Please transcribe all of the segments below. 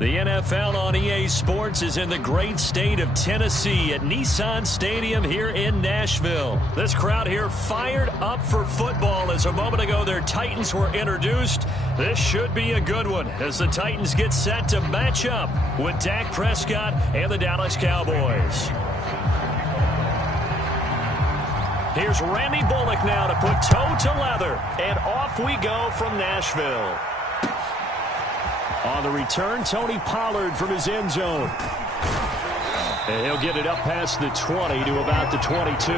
The NFL on EA Sports is in the great state of Tennessee at Nissan Stadium here in Nashville. This crowd here fired up for football as a moment ago their Titans were introduced. This should be a good one as the Titans get set to match up with Dak Prescott and the Dallas Cowboys. Here's Randy Bullock now to put toe to leather, and off we go from Nashville. On the return, Tony Pollard from his end zone. And he'll get it up past the 20 to about the 22.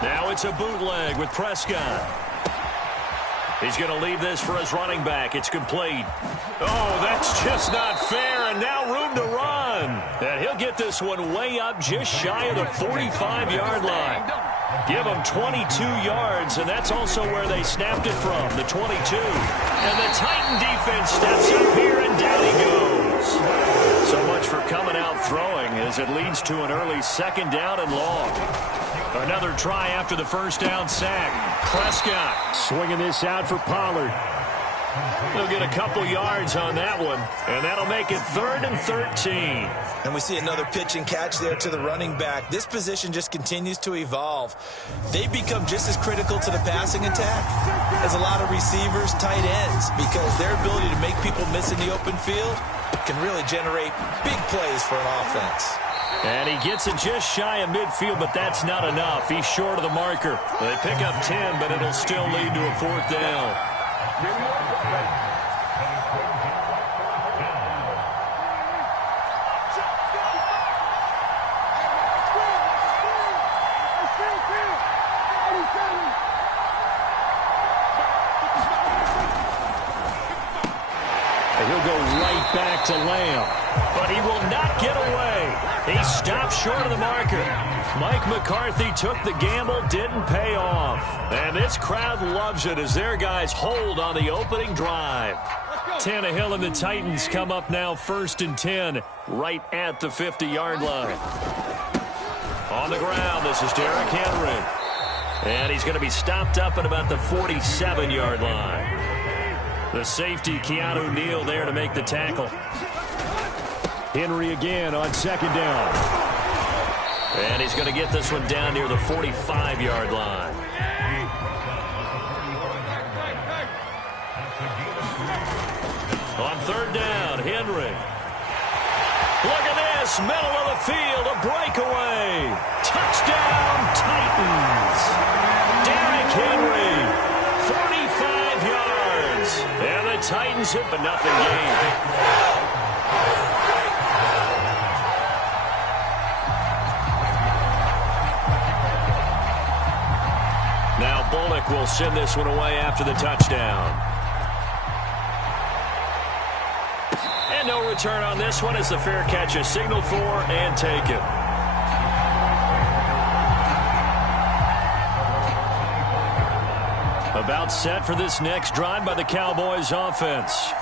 Now it's a bootleg with Prescott. He's going to leave this for his running back. It's complete. Oh, that's just not fair, and now room to run. And he'll get this one way up just shy of the 45-yard line. Give him 22 yards, and that's also where they snapped it from, the 22. And the Titan defense steps up here, and down he goes. So much for coming out throwing as it leads to an early second down and long. Another try after the first down sack. Prescott swinging this out for Pollard. He'll get a couple yards on that one, and that'll make it 3rd and 13. And we see another pitch and catch there to the running back. This position just continues to evolve. They become just as critical to the passing attack as a lot of receivers, tight ends, because their ability to make people miss in the open field can really generate big plays for an offense. And he gets it just shy of midfield, but that's not enough. He's short of the marker. They pick up 10, but it'll still lead to a 4th down. And he'll go right back to Lamb, but he will not get away. He stopped short of the marker. Mike McCarthy took the gamble, didn't pay off. And this crowd loves it as their guys hold on the opening drive. Tannehill and the Titans come up now 1st and 10, right at the 50-yard line. On the ground, this is Derrick Henry. And he's going to be stopped up at about the 47-yard line. The safety, Keanu Neal, there to make the tackle. Henry again on 2nd down. And he's going to get this one down near the 45-yard line. On 3rd down, Henry. Look at this, middle of the field, a breakaway. Touchdown, Titans. Derrick Henry, 45 yards. And the Titans hit a nothing game. Now Bullock will send this one away after the touchdown. And no return on this one as the fair catch is signaled for and taken. About set for this next drive by the Cowboys offense.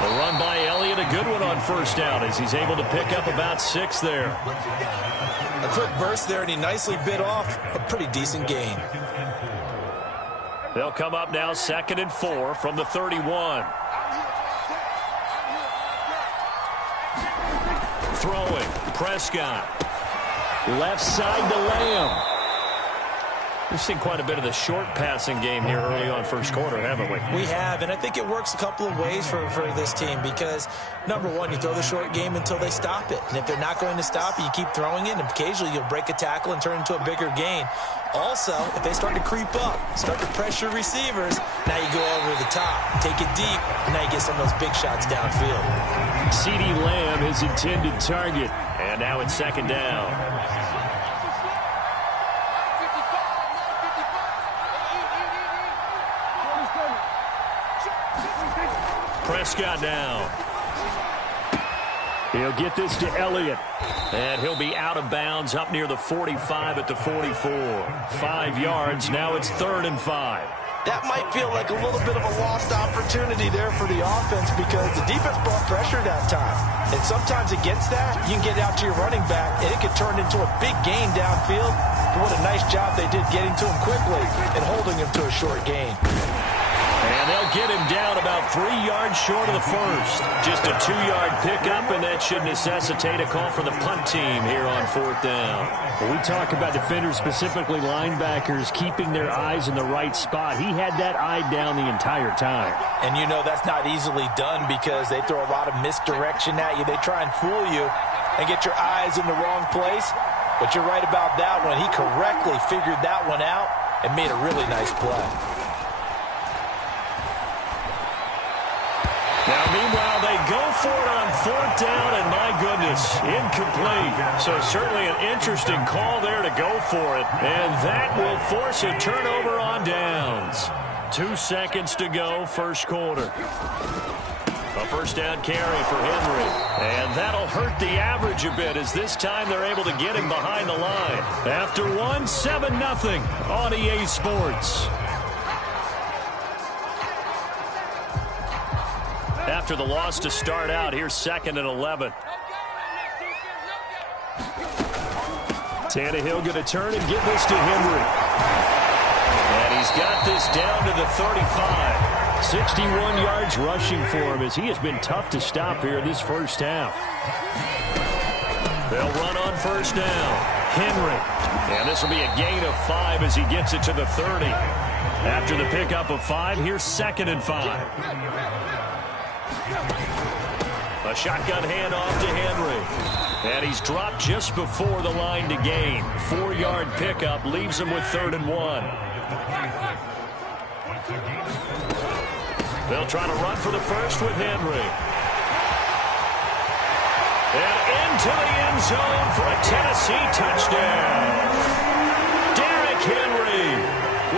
A run by Elliott, a good one on 1st down as he's able to pick up about 6 there. A quick burst there, and he nicely bit off a pretty decent gain. They'll come up now 2nd and 4 from the 31. Throwing, Prescott. Left side to Lamb. We've seen quite a bit of the short passing game here early on 1st quarter, haven't we? We have, and I think it works a couple of ways for this team because, number one, you throw the short game until they stop it. And if they're not going to stop it, you keep throwing it, and occasionally you'll break a tackle and turn into a bigger gain. Also, if they start to creep up, start to pressure receivers, now you go over the top, take it deep, and now you get some of those big shots downfield. CeeDee Lamb, his intended target, and now it's 2nd down. Prescott now. He'll get this to Elliott. And he'll be out of bounds up near the 45 at the 44. 5 yards. Now it's 3rd and 5. That might feel like a little bit of a lost opportunity there for the offense because the defense brought pressure that time. And sometimes against that, you can get out to your running back, and it could turn into a big gain downfield. But what a nice job they did getting to him quickly and holding him to a short gain. And they'll get him down about 3 yards short of the first. Just a 2-yard pickup, and that should necessitate a call for the punt team here on 4th down. When we talk about defenders, specifically linebackers, keeping their eyes in the right spot, he had that eye down the entire time. And you know that's not easily done because they throw a lot of misdirection at you. They try and fool you and get your eyes in the wrong place. But you're right about that one. He correctly figured that one out and made a really nice play. Now, meanwhile, they go for it on 4th down, and my goodness, incomplete. So certainly an interesting call there to go for it, and that will force a turnover on downs. 2 seconds to go, first quarter. A first down carry for Henry, and that'll hurt the average a bit as this time they're able to get him behind the line. After one, 7-0 on EA Sports. After the loss to start out, here's 2nd and 11. Tannehill going to turn and give this to Henry. And he's got this down to the 35. 61 yards rushing for him as he has been tough to stop here in this first half. They'll run on first down. Henry. And this will be a gain of 5 as he gets it to the 30. After the pickup of 5, here's 2nd and 5. A shotgun handoff to Henry. And he's dropped just before the line to gain. 4-yard pickup leaves him with 3rd and 1. They'll try to run for the first with Henry. And into the end zone for a Tennessee touchdown. Derrick Henry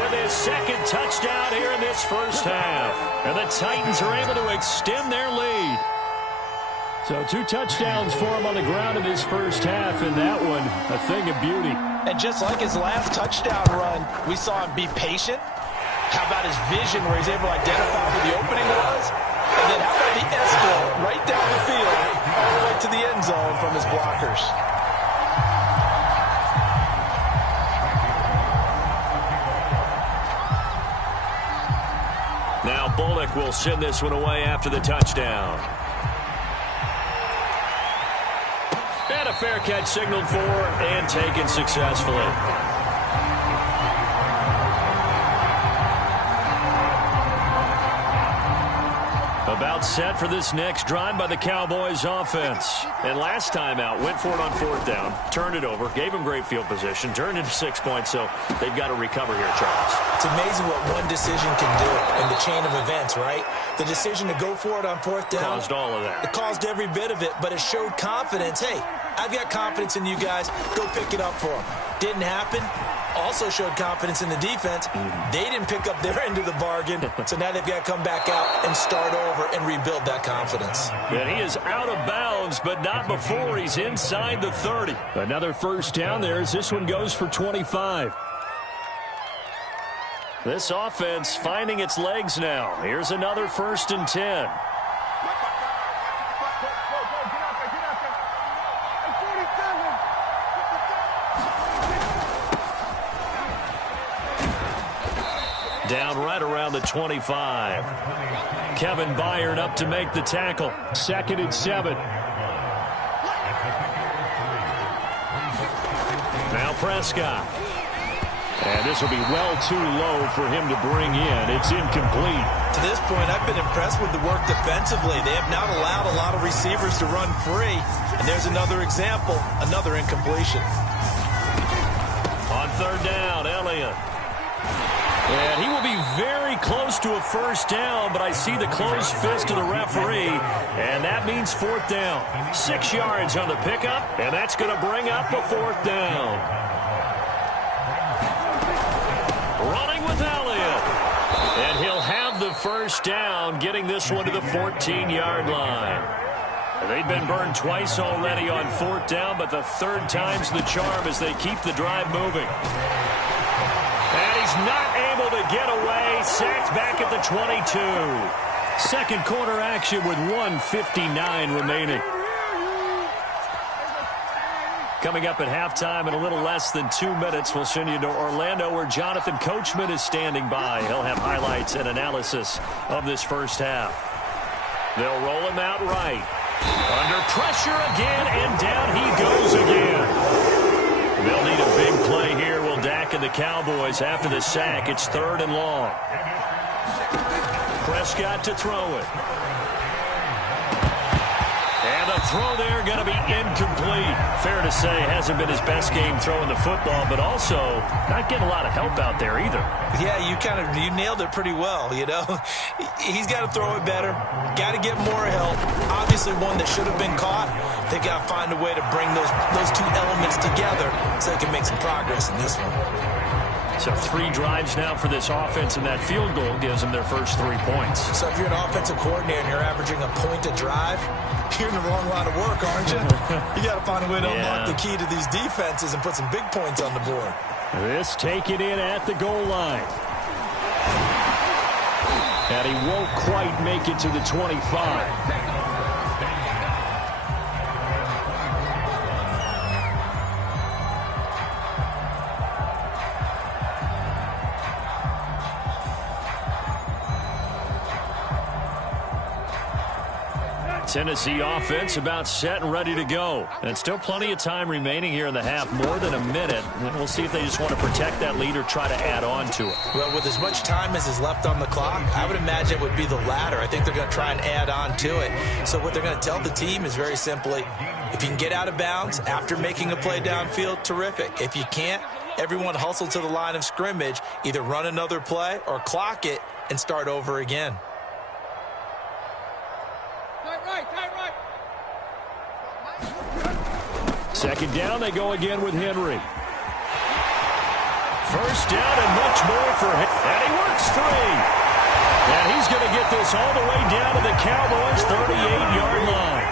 with his 2nd touchdown here in this first half. And the Titans are able to extend their lead. So 2 touchdowns for him on the ground in this first half, and that one, a thing of beauty. And just like his last touchdown run, we saw him be patient. How about his vision where he's able to identify where the opening was? And then how about the escort right down the field all the way to the end zone from his blockers? Now Bullock will send this one away after the touchdown. And a fair catch signaled for and taken successfully. About set for this next drive by the Cowboys offense. And last time out, went for it on 4th down, turned it over, gave him great field position, turned into 6 points, so they've got to recover here, Charles. It's amazing what one decision can do in the chain of events, right? The decision to go for it on 4th down. Caused all of that. It caused every bit of it, but it showed confidence. Hey, I've got confidence in you guys. Go pick it up for them. Didn't happen. Also showed confidence in the defense. They didn't pick up their end of the bargain, so now they've got to come back out and start over and rebuild that confidence. And he is out of bounds, but not before he's inside the 30. Another first down there as this one goes for 25. This offense finding its legs now. Here's another 1st and 10. Down right around the 25. Kevin Byard up to make the tackle. 2nd and 7. Now Prescott. And this will be well too low for him to bring in. It's incomplete. To this point, I've been impressed with the work defensively. They have not allowed a lot of receivers to run free. And there's another example, another incompletion. On 3rd down, Elliott. And he will be very close to a first down, but I see the closed fist of the referee, and that means 4th down. 6 yards on the pickup, and that's going to bring up a 4th down. Running with Elliott. And he'll have the first down, getting this one to the 14-yard line. They've been burned twice already on 4th down, but the 3rd time's the charm as they keep the drive moving. And he's not able to get away. Sacked back at the 22. Second quarter action with 1:59 remaining. Coming up at halftime in a little less than 2 minutes, we'll send you to Orlando where Jonathan Coachman is standing by. He'll have highlights and analysis of this first half. They'll roll him out right. Under pressure again, and down he goes again. They'll need a big play here, will Dak and the Cowboys after the sack. It's 3rd and long. Prescott to throw it. And the throw there going to be incomplete. Fair to say, hasn't been his best game throwing the football, but also not getting a lot of help out there either. Yeah, you nailed it pretty well, you know. He's got to throw it better. Got to get more help. Obviously one that should have been caught. They got to find a way to bring those two elements together so they can make some progress in this one. So 3 drives now for this offense, and that field goal gives them their first 3 points. So if you're an offensive coordinator and you're averaging a point a drive, you're in the wrong line of work, aren't you? You got to find a way to unlock the key to these defenses and put some big points on the board. This taken in at the goal line. And he won't quite make it to the 25. Tennessee offense about set and ready to go. And still plenty of time remaining here in the half, more than a minute. We'll see if they just want to protect that lead or try to add on to it. Well, with as much time as is left on the clock, I would imagine it would be the latter. I think they're going to try and add on to it. So what they're going to tell the team is very simply, if you can get out of bounds after making a play downfield, terrific. If you can't, everyone hustle to the line of scrimmage, either run another play or clock it and start over again. Second down, they go again with Henry. First down and much more for him. And he works 3. And he's going to get this all the way down to the Cowboys' 38-yard line.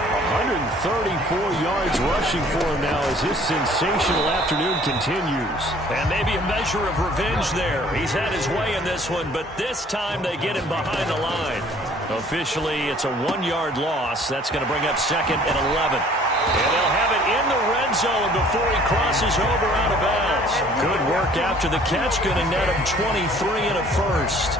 134 yards rushing for him now as his sensational afternoon continues. And maybe a measure of revenge there. He's had his way in this one, but this time they get him behind the line. Officially, it's a 1-yard loss. That's going to bring up 2nd and 11. And they'll have it in the red zone before he crosses over out of bounds. Good work after the catch. Going to net him 23 and a first.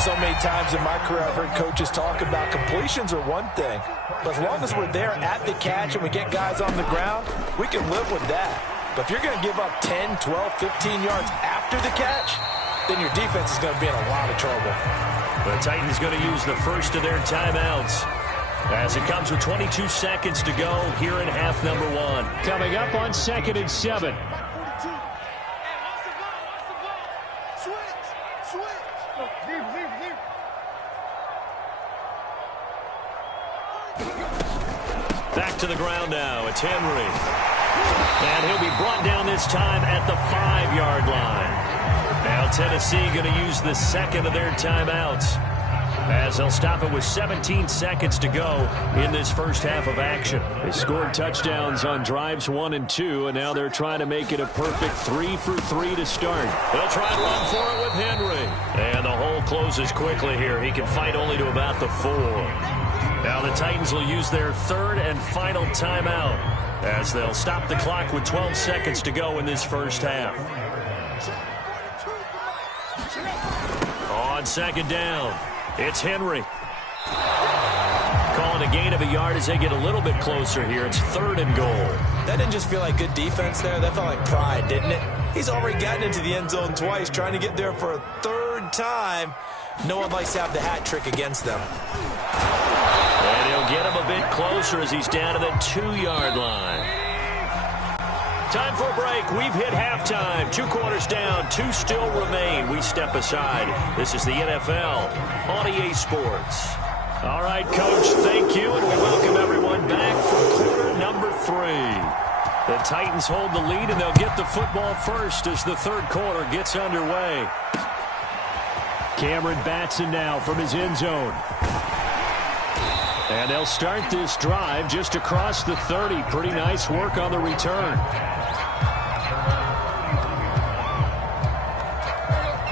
So many times in my career I've heard coaches talk about completions are one thing. But as long as we're there at the catch and we get guys on the ground, we can live with that. But if you're going to give up 10, 12, 15 yards after the catch, then your defense is going to be in a lot of trouble. The Titans going to use the first of their timeouts as it comes with 22 seconds to go here in half number 1. Coming up on 2nd and 7. Back to the ground now. It's Henry. And he'll be brought down this time at the 5-yard line. Now Tennessee going to use the second of their timeouts as they'll stop it with 17 seconds to go in this first half of action. They scored touchdowns on drives 1 and 2, and now they're trying to make it a perfect 3 for 3 to start. They'll try and run for it with Henry. And the hole closes quickly here. He can fight only to about the 4. Now the Titans will use their 3rd and final timeout as they'll stop the clock with 12 seconds to go in this first half. On 2nd down, it's Henry. Calling a gain of a yard as they get a little bit closer here. It's 3rd and goal. That didn't just feel like good defense there. That felt like pride, didn't it? He's already gotten into the end zone twice, trying to get there for a 3rd time. No one likes to have the hat trick against them. And he'll get him a bit closer as he's down to the 2-yard line. Time for a break. We've hit halftime. 2 quarters down. 2 still remain. We step aside. This is the NFL on EA Sports. All right, Coach, thank you, and we welcome everyone back for quarter number 3. The Titans hold the lead, and they'll get the football first as the 3rd quarter gets underway. Cameron Batson now from his end zone. And they'll start this drive just across the 30. Pretty nice work on the return.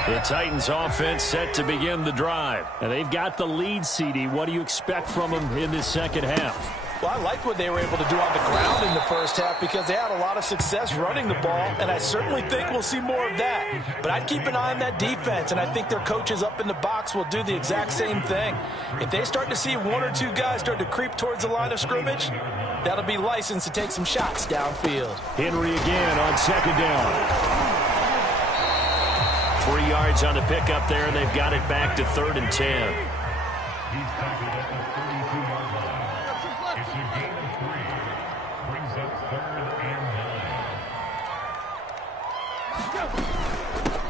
The Titans offense set to begin the drive. And they've got the lead, CD. What do you expect from them in this second half? Well, I like what they were able to do on the ground in the first half because they had a lot of success running the ball, and I certainly think we'll see more of that. But I'd keep an eye on that defense, and I think their coaches up in the box will do the exact same thing. If they start to see one or two guys start to creep towards the line of scrimmage, that'll be licensed to take some shots downfield. Henry again on second down. 3 yards on the pickup there, and they've got it back to 3rd and 10.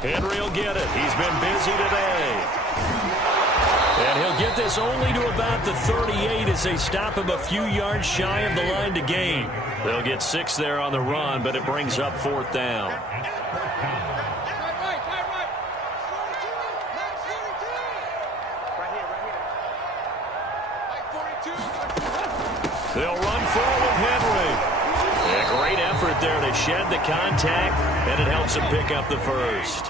Henry will get it. He's been busy today. And he'll get this only to about the 38 as they stop him a few yards shy of the line to gain. They'll get 6 there on the run, but it brings up 4th down. They'll run forward Henry. A great effort there to shed the contact, and it helps him pick up the first.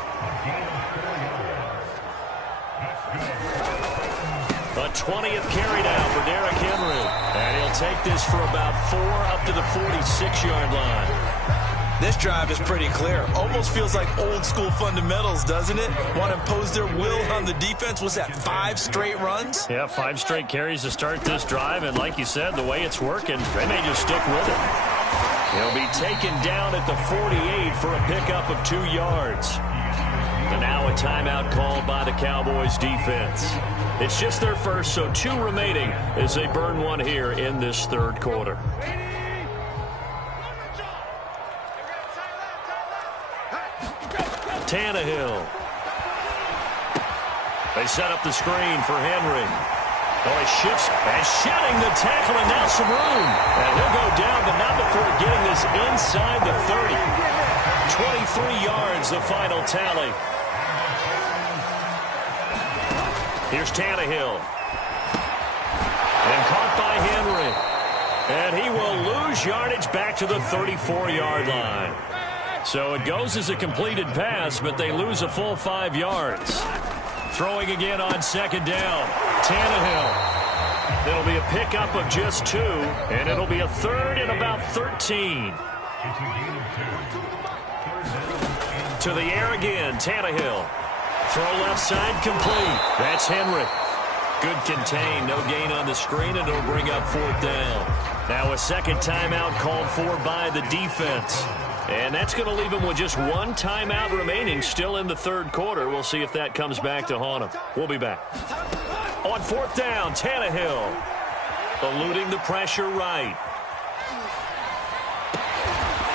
A 20th carry now for Derrick Henry. And he'll take this for about 4 up to the 46-yard line. This drive is pretty clear. Almost feels like old school fundamentals, doesn't it? Want to impose their will on the defense. Was that 5 straight runs? Yeah, 5 straight carries to start this drive. And like you said, the way it's working, they may just stick with it. He'll be taken down at the 48 for a pickup of 2 yards. And now a timeout called by the Cowboys defense. It's just their first, so 2 remaining as they burn 1 here in this 3rd quarter. Tannehill. They set up the screen for Henry. Oh, he shifts and shedding the tackle, and now some room. And he'll go down, but not before getting this inside the 30. 23 yards, the final tally. Here's Tannehill. And caught by Henry. And he will lose yardage back to the 34-yard line. So it goes as a completed pass, but they lose a full 5 yards. Throwing again on second down. Tannehill. It'll be a pickup of just 2, and it'll be a 3rd and about 13. To the air again, Tannehill. Throw left side complete. That's Henry. Good contain, no gain on the screen, and it'll bring up 4th down. Now a second timeout called for by the defense. And that's going to leave him with just 1 timeout remaining still in the 3rd quarter. We'll see if that comes back to haunt him. We'll be back. On 4th down, Tannehill. Eluding the pressure right.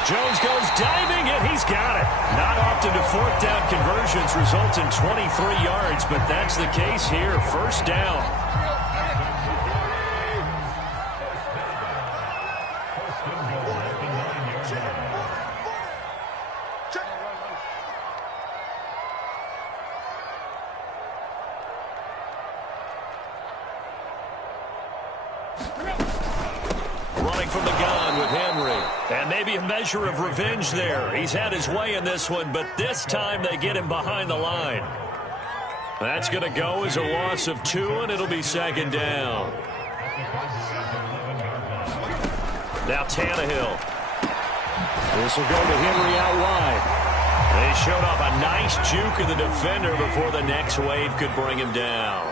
Jones goes diving, and he's got it. Not often do 4th down conversions result in 23 yards, but that's the case here. 1st down. Running from the gun with Henry. And maybe a measure of revenge there. He's had his way in this one, but this time they get him behind the line. That's going to go as a loss of 2, and it'll be 2nd down. Now Tannehill. This will go to Henry out wide. They showed off a nice juke of the defender before the next wave could bring him down.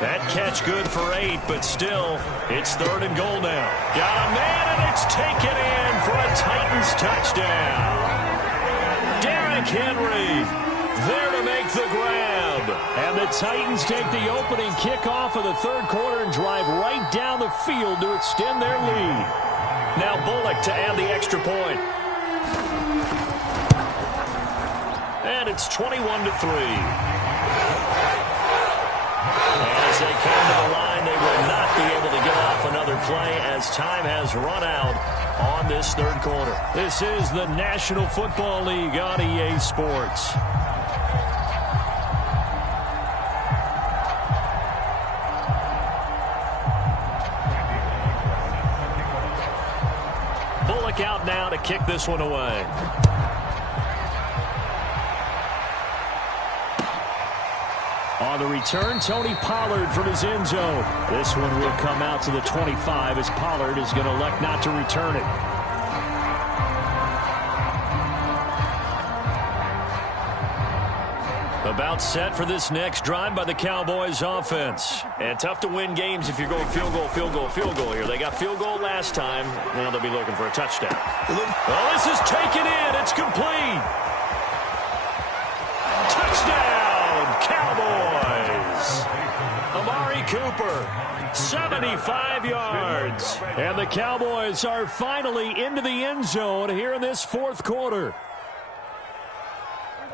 That catch good for 8, but still, it's 3rd and goal now. Got a man, and it's taken in for a Titans touchdown. Derrick Henry there to make the grab. And the Titans take the opening kickoff of the 3rd quarter and drive right down the field to extend their lead. Now Bullock to add the extra point. And it's 21-3. As they came to the line, they will not be able to get off another play as time has run out on this 3rd quarter. This is the National Football League on EA Sports. out now to kick this one away. On the return, Tony Pollard from his end zone. This one will come out to the 25 as Pollard is going to elect not to return it. About set for this next drive by the Cowboys offense. And tough to win games if you're going field goal, field goal, field goal here. They got field goal last time. Now they'll be looking for a touchdown. Oh, this is taken in. It's complete. Touchdown, Cowboys. Amari Cooper, 75 yards. And the Cowboys are finally into the end zone here in this fourth quarter.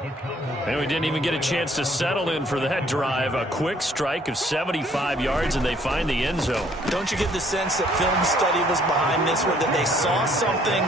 And we didn't even get a chance to settle in for that drive. A quick strike of 75 yards, and they find the end zone. Don't you get the sense that film study was behind this one, that they saw something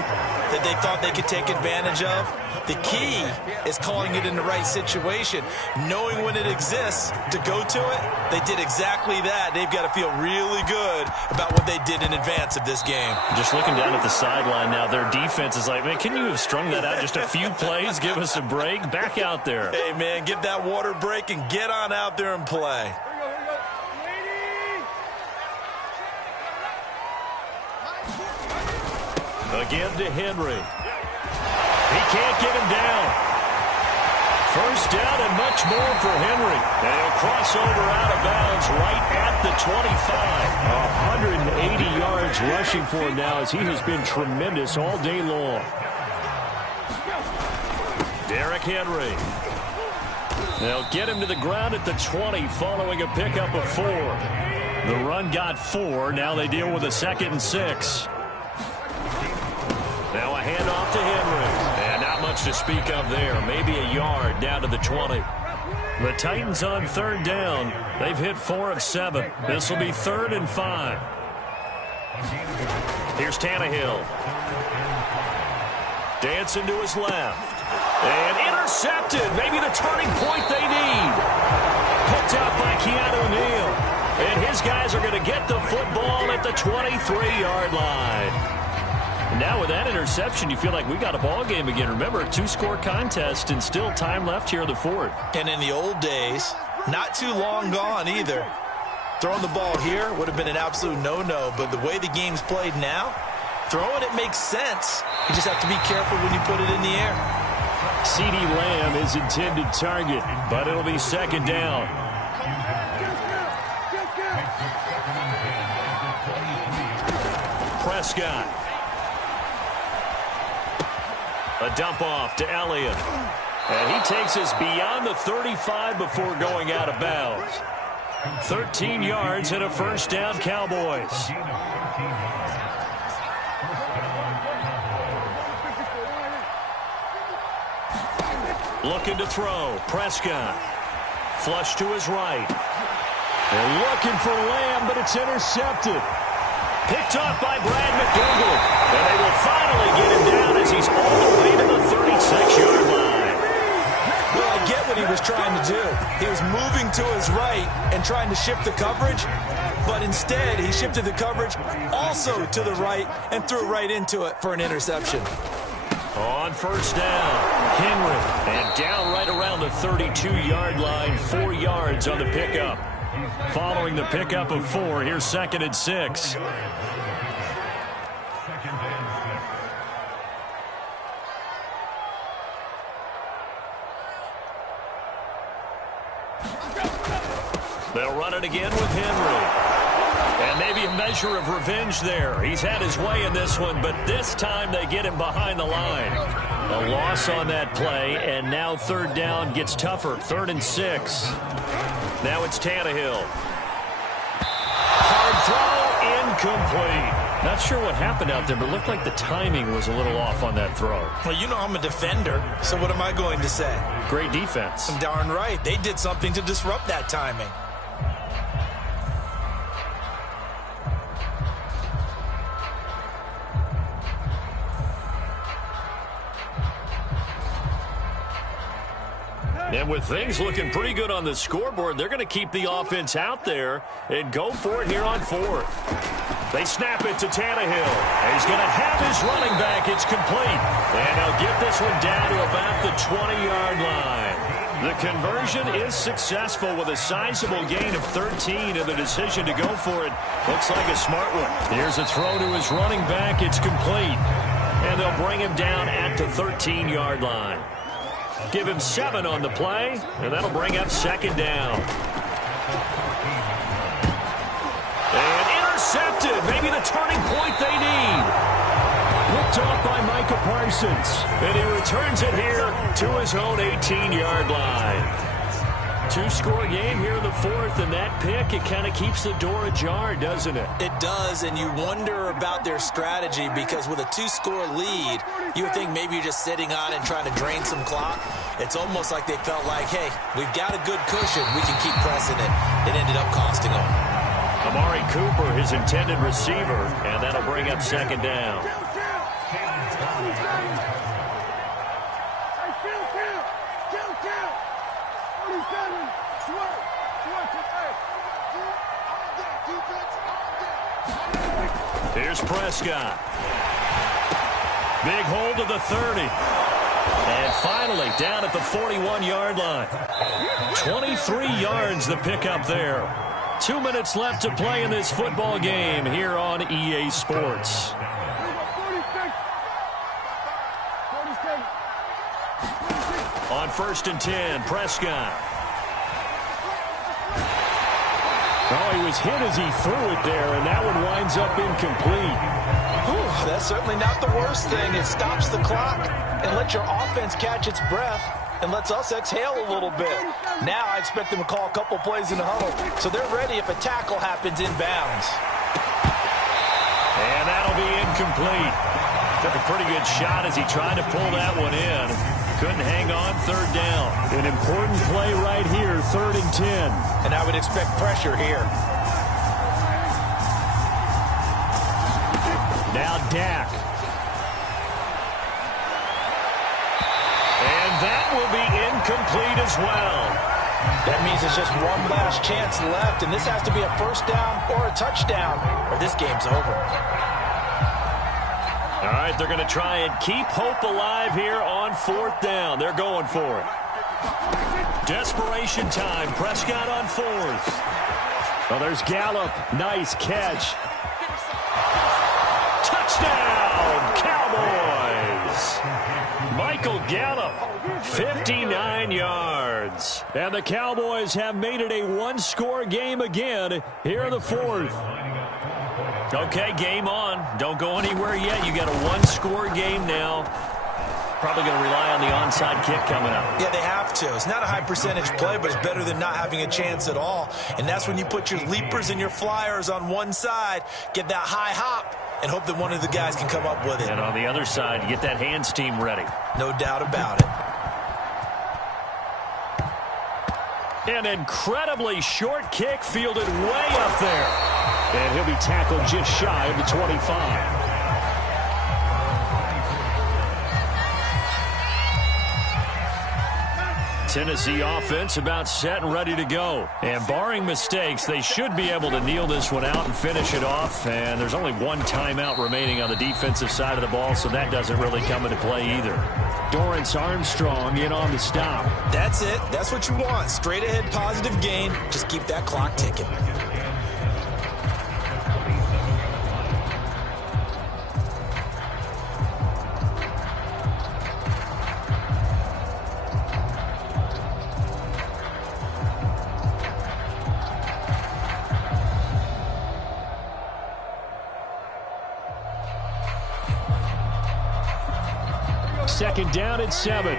that they thought they could take advantage of? The key is calling it in the right situation, knowing when it exists to go to it. They did exactly that. They've got to feel really good about what they did in advance of this game. Just looking down at the sideline now, their defense is like, man, can you have strung that out just a few plays? Give us a break. Back out there. Hey, man, give that water break and get on out there and play. Again to Henry. He can't get him down. First down and much more for Henry. And he'll cross over out of bounds right at the 25. 180 yards rushing for him now as he has been tremendous all day long. Derrick Henry. They'll get him to the ground at the 20 following a pickup of 4. The run got 4. Now they deal with a 2nd and 6. Now a handoff to Henry. And not much to speak of there. Maybe a yard down to the 20. The Titans on 3rd down. They've hit 4 of 7. This will be 3rd and 5. Here's Tannehill. Dancing to his left. And intercepted. Maybe the turning point they need. Picked up by Keanu Neal. And his guys are going to get the football at the 23-yard line. Now with that interception, you feel like we got a ball game again. Remember, 2-score contest and still time left here in the 4th. And in the old days, not too long gone either. Throwing the ball here would have been an absolute no-no. But the way the game's played now, throwing it makes sense. You just have to be careful when you put it in the air. CeeDee Lamb is intended target, but it'll be 2nd down. Prescott. A dump off to Elliott. And he takes us beyond the 35 before going out of bounds. 13 yards and a 1st down, Cowboys. Looking to throw. Prescott. Flush to his right. They're looking for Lamb, but it's intercepted. Picked off by Brad McDougald. And they will finally get him down as he's all the way to the 36-yard line. Well, I get what he was trying to do. He was moving to his right and trying to shift the coverage. But instead, he shifted the coverage also to the right and threw right into it for an interception. On 1st down, Henry. And down right around the 32-yard line. 4 yards on the pickup. Following the pickup of 4, here's 2nd and 6. They'll run it again with Henry. And maybe a measure of revenge there. He's had his way in this one, but this time they get him behind the line. A loss on that play, and now 3rd down gets tougher. 3rd and 6. Now it's Tannehill. Hard throw, incomplete. Not sure what happened out there, but it looked like the timing was a little off on that throw. Well, you know I'm a defender, so what am I going to say? Great defense. Darn right. They did something to disrupt that timing. And with things looking pretty good on the scoreboard, they're going to keep the offense out there and go for it here on 4th. They snap it to Tannehill. He's going to have his running back. It's complete. And he'll get this one down to about the 20-yard line. The conversion is successful with a sizable gain of 13, and the decision to go for it looks like a smart one. Here's a throw to his running back. It's complete. And they'll bring him down at the 13-yard line. Give him 7 on the play, and that'll bring up second down. And intercepted. Maybe the turning point they need. Picked off by Micah Parsons. And he returns it here to his own 18-yard line. 2-score game here in the fourth, and that pick, it kind of keeps the door ajar, doesn't it? It does, and you wonder about their strategy because with a 2-score lead, you would think maybe you're just sitting on it and trying to drain some clock. It's almost like they felt like, hey, we've got a good cushion. We can keep pressing it. It ended up costing them. Amari Cooper, his intended receiver, and that'll bring up second down. Here's Prescott. Big hold to the 30. And finally down at the 41-yard line. 23 yards the pickup there. 2 minutes left to play in this football game here on EA Sports. On 1st and 10, Prescott. Oh, he was hit as he threw it there, and that one winds up incomplete. Whew, that's certainly not the worst thing. It stops the clock and lets your offense catch its breath and lets us exhale a little bit. Now I expect them to call a couple plays in the huddle, so they're ready if a tackle happens inbounds. And that'll be incomplete. Took a pretty good shot as he tried to pull that one in. Couldn't hang on, 3rd down. An important play right here, 3rd and 10. And I would expect pressure here. Now Dak. And that will be incomplete as well. That means there's just one last chance left, and this has to be a 1st down or a touchdown, or this game's over. All right, they're going to try and keep hope alive here on 4th down. They're going for it. Desperation time. Prescott on 4th. Well, there's Gallup. Nice catch. Touchdown, Cowboys. Michael Gallup, 59 yards. And the Cowboys have made it a 1-score game again here in the 4th. Okay, game on. Don't go anywhere yet. You got a 1-score game now. Probably going to rely on the onside kick coming up. Yeah, they have to. It's not a high percentage play, but it's better than not having a chance at all. And that's when you put your leapers and your flyers on one side, get that high hop, and hope that one of the guys can come up with it. And on the other side, get that hands team ready. No doubt about it. An incredibly short kick fielded way up there. And he'll be tackled just shy of the 25. Tennessee offense about set and ready to go. And barring mistakes, they should be able to kneel this one out and finish it off. And there's only one timeout remaining on the defensive side of the ball, so that doesn't really come into play either. Dorrance Armstrong in on the stop. That's it. That's what you want. Straight ahead positive gain. Just keep that clock ticking. Second down and 7.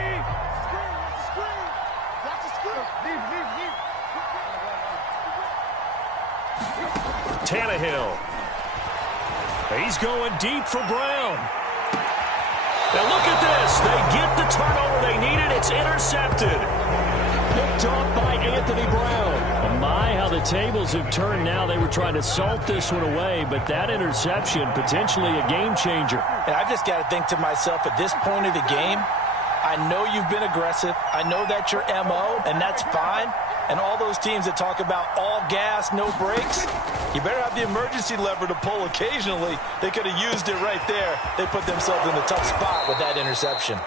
Tannehill. He's going deep for Brown. Now look at this. They get the turnover they needed. It's intercepted. Picked off by Anthony Brown. Oh my, how the tables have turned now. They were trying to salt this one away, but that interception, potentially a game changer. And I've just got to think to myself, at this point of the game, I know you've been aggressive. I know that's your MO, and that's fine. And all those teams that talk about all gas, no brakes, you better have the emergency lever to pull occasionally. They could have used it right there. They put themselves in a tough spot with that interception.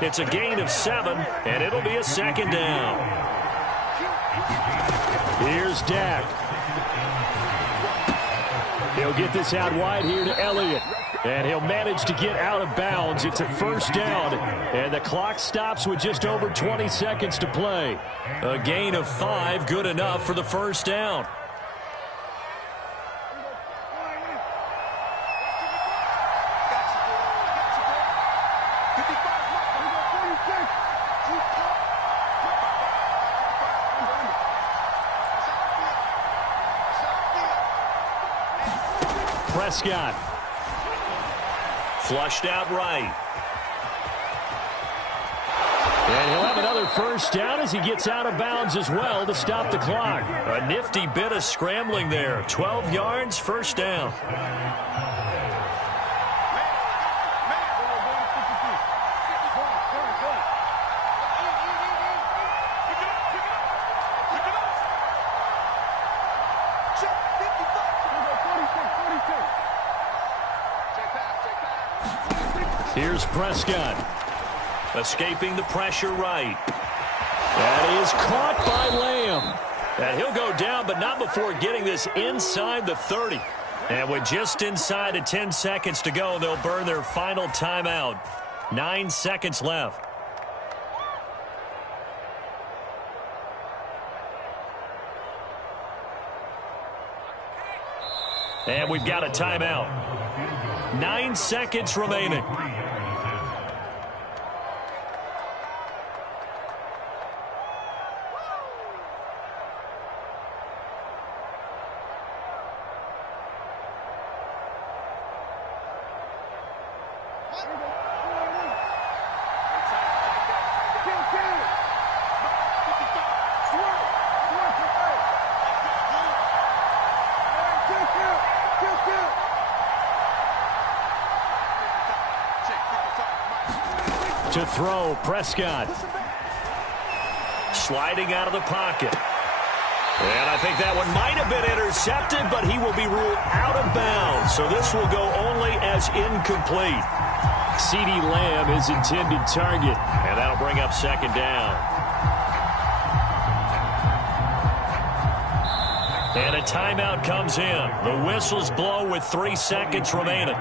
It's a gain of 7, and it'll be a second down. Here's Dak. He'll get this out wide here to Elliott. And he'll manage to get out of bounds. It's a first down. And the clock stops with just over 20 seconds to play. A gain of 5, good enough for the first down. Prescott. Flushed out right. And he'll have another first down as he gets out of bounds as well to stop the clock. A nifty bit of scrambling there. 12 yards, first down. Here's Prescott. Escaping the pressure right. That is caught by Lamb. And he'll go down, but not before getting this inside the 30. And with just inside of 10 seconds to go, they'll burn their final timeout. 9 seconds left. And we've got a timeout. 9 seconds remaining. To throw, Prescott. Sliding out of the pocket. And I think that one might have been intercepted, but he will be ruled out of bounds. So this will go only as incomplete. CeeDee Lamb is intended target, and that'll bring up second down. And a timeout comes in. The whistles blow with 3 seconds remaining.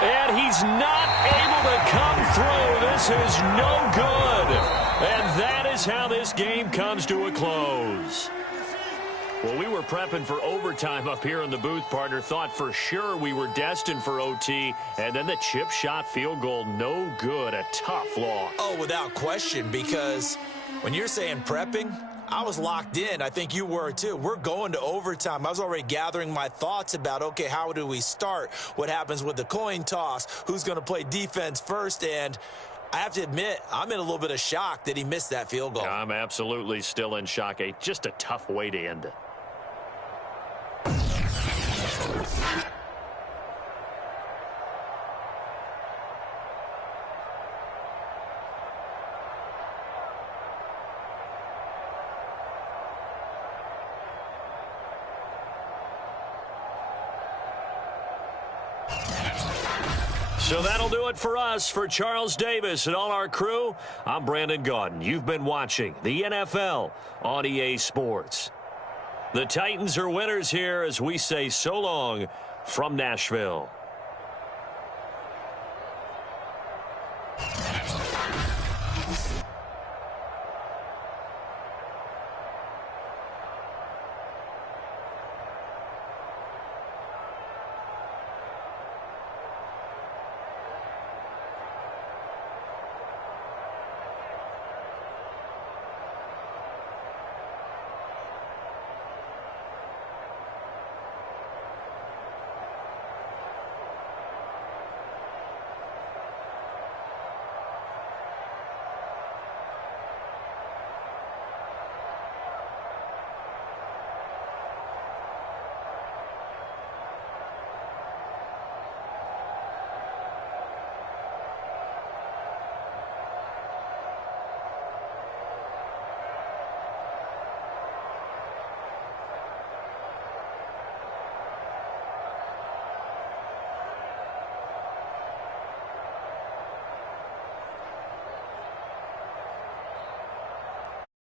And he's not able to come through. This is no good. And that is how this game comes to a close. Well, we were prepping for overtime up here in the booth, partner. Thought for sure we were destined for OT. And then the chip shot field goal, no good. A tough loss. Oh, without question, because when you're saying prepping, I was locked in. I think you were too. We're going to overtime. I was already gathering my thoughts about, okay, how do we start? What happens with the coin toss? Who's going to play defense first? And I have to admit, I'm in a little bit of shock that he missed that field goal. I'm absolutely still in shock. Just a tough way to end it. So that'll do it for us. For Charles Davis and all our crew, I'm Brandon Gaudin. You've been watching the NFL on EA Sports. The Titans are winners here as we say so long from Nashville.